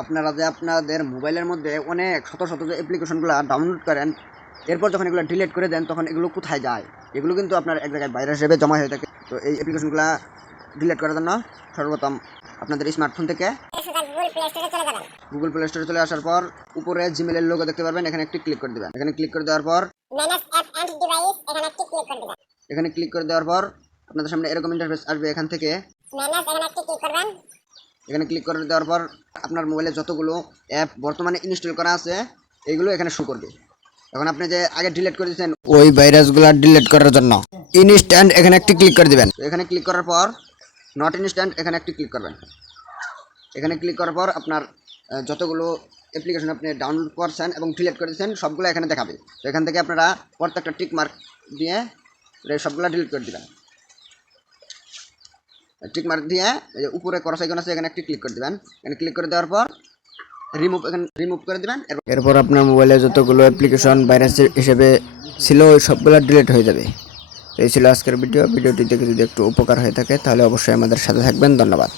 আপনারা যে আপনাদের মোবাইলের মধ্যে অনেক শত শত যে অ্যাপ্লিকেশনগুলো ডাউনলোড করেন, এরপর যখন এগুলো ডিলিট করে দেন তখন এগুলো কোথায় যায়? এগুলো কিন্তু আপনার এক জায়গায় ভাইরাস হিসেবে জমা হয়ে থাকে। তো এই অ্যাপ্লিকেশনগুলো ডিলিট করার জন্য সর্বপ্রথম আপনাদের স্মার্টফোন থেকে গুগল প্লে স্টোরে চলে আসার পর উপরে জিমেলের লোগো দেখতে পারবেন, এখানে একটি ক্লিক করে দেবেন। এখানে ক্লিক করে দেওয়ার পর এখানে ক্লিক করে দেওয়ার পর আপনাদের সামনে এরকম ইন্টারফেস আসবে। এখান থেকে এখানে ক্লিক করে দেওয়ার পর আপনার মোবাইলে যতগুলো অ্যাপ বর্তমানে ইনস্টল করা আছে এইগুলো এখানে শো করবে। এখন আপনি যে আগে ডিলিট করে দিয়েছেন ওই ভাইরাসগুলো ডিলিট করার জন্য ইনস্ট্যান্ট এখানে একটি ক্লিক করে দিবেন। এখানে ক্লিক করার পর নট ইনস্ট্যান্ট এখানে একটি ক্লিক করবেন। এখানে ক্লিক করার পর আপনার যতগুলো অ্যাপ্লিকেশন আপনি ডাউনলোড করছেন এবং ডিলিট করে দিয়েছেন সবগুলো এখানে দেখাবে। তো এখান থেকে আপনারা প্রত্যেকটা টিক মার্ক দিয়ে সবগুলো ডিলিট করে দিবেন। টিক মার্ক দিয়ে উপরে ক্রস আইকন আছে এখানে একটি ক্লিক করে দিবেন। এখানে ক্লিক করে দেওয়ার পর রিমুভ করে দিবেন। এরপর আপনার মোবাইলে যতগুলো অ্যাপ্লিকেশন ভাইরাস হিসেবে ছিল ওই সবগুলো ডিলিট হয়ে যাবে। এই ছিল আজকের ভিডিওটি দেখে যদি একটু উপকার হয়ে থাকে তাহলে অবশ্যই আমাদের সাথে থাকবেন। ধন্যবাদ।